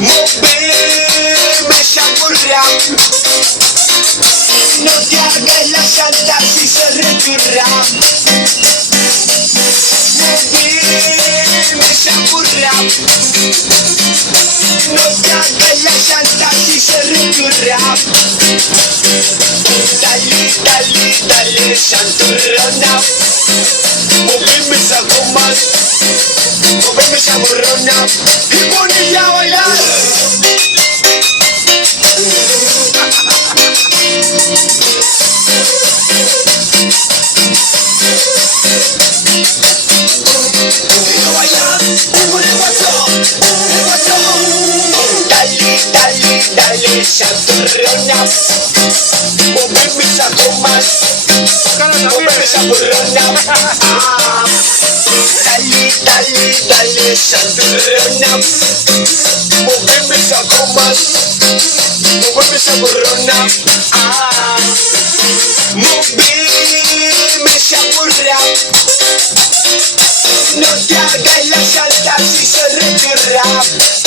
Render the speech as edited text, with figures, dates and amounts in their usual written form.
Moveme shakura. No te hagas la santa si se recurra. Moveme shakura. No te hagas la santa si se recurra. Dale, dale, dale, santurrona. Moveme esa goma. Moveme esa burrona. Y ponilla a bailar. Dale, santurrona. Moveme esa goma. Moveme esa burrona. Dale, dale, dale, santurrona. Moveme esa goma. Moveme esa burrona. Moveme esa burra. No te hagas la santa si se recurra.